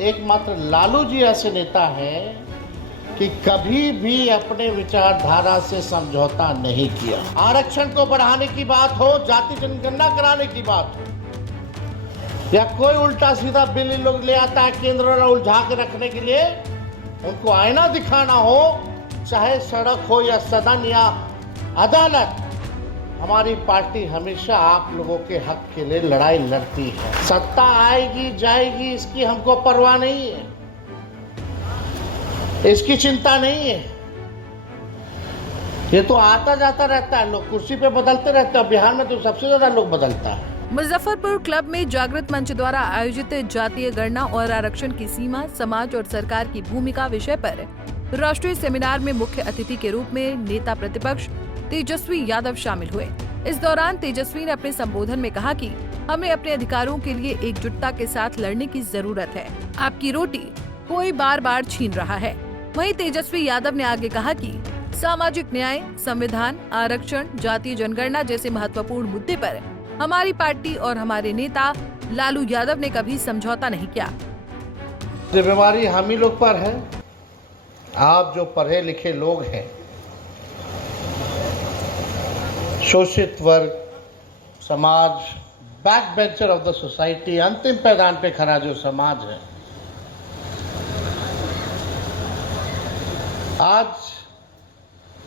एकमात्र लालू जी ऐसे नेता हैं कि कभी भी अपने विचारधारा से समझौता नहीं किया। आरक्षण को बढ़ाने की बात हो, जाति जनगणना कराने की बात हो, या कोई उल्टा सीधा बिल इन लोग ले आता है केंद्र वाला उलझा के रखने के लिए, उनको आईना दिखाना हो, चाहे सड़क हो या सदन या अदालत, हमारी पार्टी हमेशा आप लोगों के हक के लिए लड़ाई लड़ती है। सत्ता आएगी जाएगी इसकी हमको परवाह नहीं है, इसकी चिंता नहीं है। ये तो आता जाता रहता है, लोग कुर्सी पे बदलते रहते हैं। बिहार में तो सबसे ज्यादा लोग बदलता है। मुजफ्फरपुर क्लब में जागृत मंच द्वारा आयोजित जातीय गणना और आरक्षण की सीमा, समाज और सरकार की भूमिका विषय पर राष्ट्रीय सेमिनार में मुख्य अतिथि के रूप में नेता प्रतिपक्ष तेजस्वी यादव शामिल हुए। इस दौरान तेजस्वी ने अपने संबोधन में कहा कि हमें अपने अधिकारों के लिए एकजुटता के साथ लड़ने की जरूरत है। आपकी रोटी कोई बार बार छीन रहा है। वहीं तेजस्वी यादव ने आगे कहा कि सामाजिक न्याय, संविधान, आरक्षण, जातीय जनगणना जैसे महत्वपूर्ण मुद्दे पर हमारी पार्टी और हमारे नेता लालू यादव ने कभी समझौता नहीं किया। जिम्मेवारी हम ही लोग पर है। आप जो पढ़े लिखे लोग हैं, शोषित वर्ग, समाज, back bencher of the society, अंतिम पैदान पे खड़ा जो समाज है, आज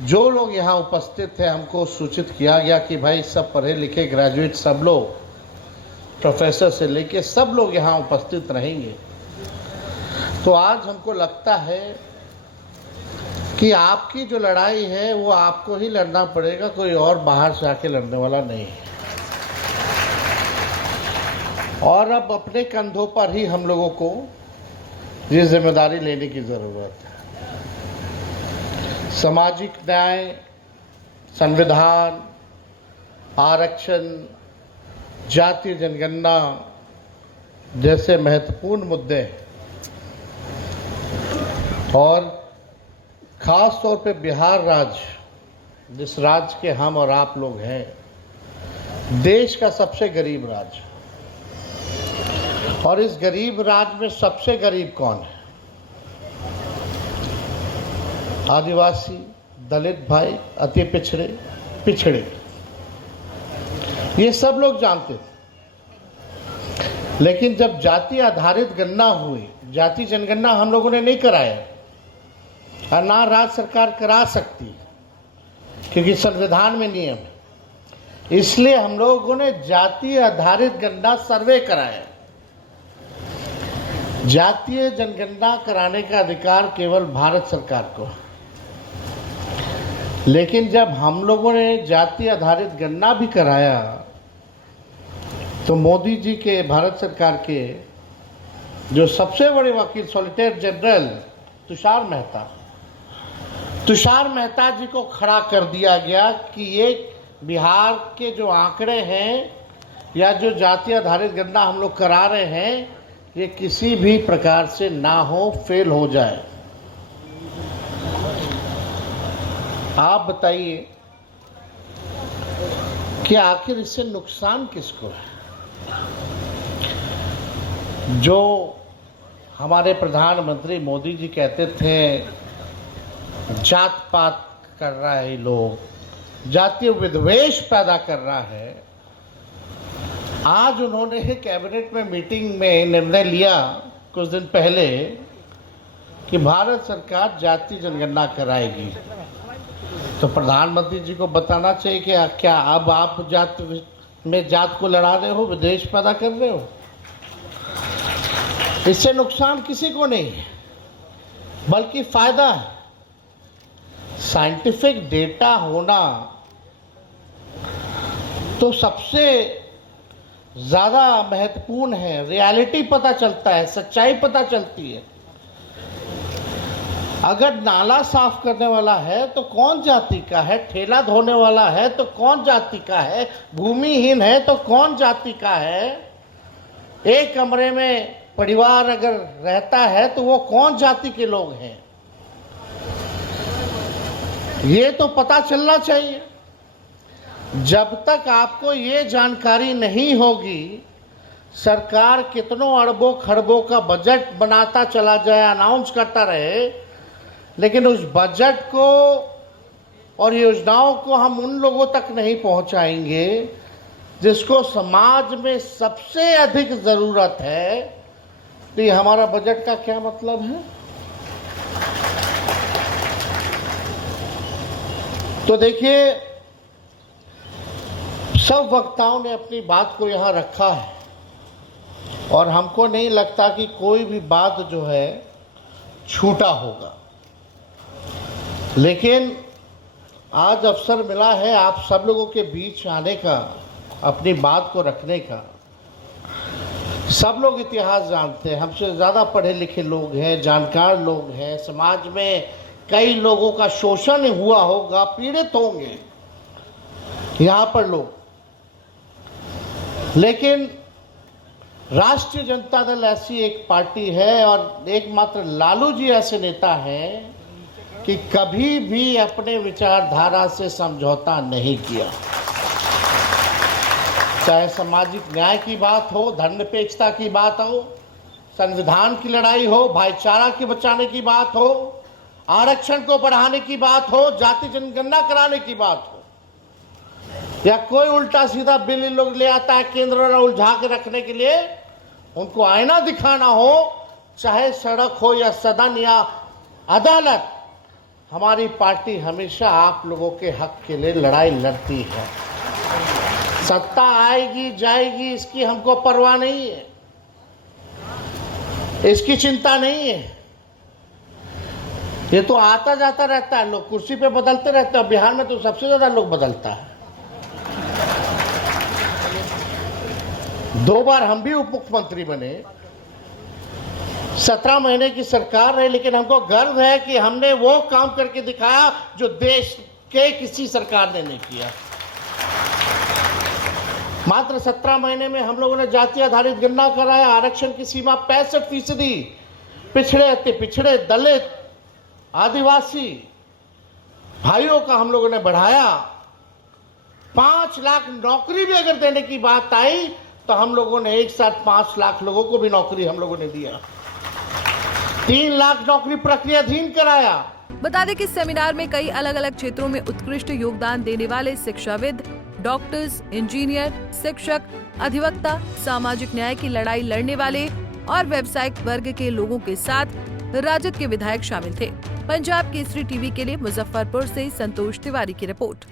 जो लोग यहाँ उपस्थित हैं, हमको सूचित किया गया कि भाई सब पढ़े लिखे ग्रेजुएट, सब लोग प्रोफेसर से लेके सब लोग यहाँ उपस्थित रहेंगे। तो आज हमको लगता है कि आपकी जो लड़ाई है वो आपको ही लड़ना पड़ेगा, कोई और बाहर से आके लड़ने वाला नहीं है। और अब अपने कंधों पर ही हम लोगों को ये जिम्मेदारी लेने की जरूरत है। सामाजिक न्याय, संविधान, आरक्षण, जातीय जनगणना जैसे महत्वपूर्ण मुद्दे और खास तौर पे बिहार राज्य, जिस राज्य के हम और आप लोग हैं, देश का सबसे गरीब राज्य, और इस गरीब राज्य में सबसे गरीब कौन है? आदिवासी, दलित भाई, अति पिछड़े, ये सब लोग जानते थे। लेकिन जब जाति आधारित गणना हुई, जाति जनगणना हम लोगों ने नहीं कराया और ना राज्य सरकार करा सकती, क्योंकि संविधान में नियम है। इसलिए हम लोगों ने जाति आधारित गणना सर्वे कराया। जातीय जनगणना कराने का अधिकार केवल भारत सरकार को है। लेकिन जब हम लोगों ने जाति आधारित गणना भी कराया तो मोदी जी के, भारत सरकार के जो सबसे बड़े वकील, सॉलिसिटर जनरल तुषार मेहता जी को खड़ा कर दिया गया कि ये बिहार के जो आंकड़े हैं या जो जाति आधारित गणना हम लोग करा रहे हैं, ये किसी भी प्रकार से ना हो, फेल हो जाए। आप बताइए कि आखिर इससे नुकसान किसको है? जो हमारे प्रधानमंत्री मोदी जी कहते थे जात पात कर रहा है, लोग जातीय विद्वेष पैदा कर रहा है, आज उन्होंने कैबिनेट में मीटिंग में निर्णय लिया कुछ दिन पहले कि भारत सरकार जातीय जनगणना कराएगी। तो प्रधानमंत्री जी को बताना चाहिए कि क्या अब आप जात को लड़ा रहे हो, विद्वेष पैदा कर रहे हो? इससे नुकसान किसी को नहीं है, बल्कि फायदा है। साइंटिफिक डेटा होना तो सबसे ज्यादा महत्वपूर्ण है। रियलिटी पता चलता है, सच्चाई पता चलती है। अगर नाला साफ करने वाला है तो कौन जाति का है, ठेला धोने वाला है तो कौन जाति का है, भूमिहीन है तो कौन जाति का है, एक कमरे में परिवार अगर रहता है तो वो कौन जाति के लोग हैं, ये तो पता चलना चाहिए। जब तक आपको ये जानकारी नहीं होगी सरकार कितनों अरबों खरबों का बजट बनाता चला जाए, अनाउंस करता रहे, लेकिन उस बजट को और योजनाओं को हम उन लोगों तक नहीं पहुंचाएंगे जिसको समाज में सबसे अधिक जरूरत है, तो ये हमारा बजट का क्या मतलब है? तो देखिए, सब वक्ताओं ने अपनी बात को यहां रखा है और हमको नहीं लगता कि कोई भी बात जो है छूटा होगा, लेकिन आज अवसर मिला है आप सब लोगों के बीच आने का, अपनी बात को रखने का। सब लोग इतिहास जानते हैं, हमसे ज़्यादा पढ़े लिखे लोग हैं, जानकार लोग हैं, समाज में कई लोगों का शोषण हुआ होगा, पीड़ित होंगे यहाँ पर लोग, लेकिन राष्ट्रीय जनता दल ऐसी एक पार्टी है और एकमात्र लालू जी ऐसे नेता हैं कि कभी भी अपने विचारधारा से समझौता नहीं किया। चाहे सामाजिक न्याय की बात हो, धर्मनिरपेक्षता की बात हो, संविधान की लड़ाई हो, भाईचारा की बचाने की बात हो, आरक्षण को बढ़ाने की बात हो, जाति जनगणना कराने की बात हो, या कोई उल्टा सीधा बिल इन लोग ले आता है केंद्र और उलझा के रखने के लिए, उनको आईना दिखाना हो, चाहे सड़क हो या सदन या अदालत, हमारी पार्टी हमेशा आप लोगों के हक के लिए लड़ाई लड़ती है। सत्ता आएगी जाएगी इसकी हमको परवाह नहीं है, इसकी चिंता नहीं है। ये तो आता जाता रहता है, लोग कुर्सी पे बदलते रहते हैं। बिहार में तो सबसे ज्यादा लोग बदलता है। 2 बार हम भी उप मुख्यमंत्री बने, 17 महीने की सरकार रही, लेकिन हमको गर्व है कि हमने वो काम करके दिखाया जो देश के किसी सरकार ने नहीं किया। मात्र 17 महीने में हम लोगों ने जाति आधारित गणना कराया, आरक्षण की सीमा 65%, पिछड़े अति पिछड़े, दलित, आदिवासी भाइयों का हम लोगों ने बढ़ाया। 5 लाख नौकरी भी अगर देने की बात आई तो हम लोगों ने एक साथ 5 लाख लोगों को भी नौकरी हम लोगों ने दिया। 3 लाख नौकरी प्रक्रियाधीन कराया। बता दें कि सेमिनार में कई अलग अलग क्षेत्रों में उत्कृष्ट योगदान देने वाले शिक्षाविद, डॉक्टर्स, इंजीनियर, शिक्षक, अधिवक्ता, सामाजिक न्याय की लड़ाई लड़ने वाले और व्यावसायिक वर्ग के लोगों के साथ राजद के विधायक शामिल थे। पंजाब केसरी टीवी के लिए मुजफ्फरपुर से संतोष तिवारी की रिपोर्ट।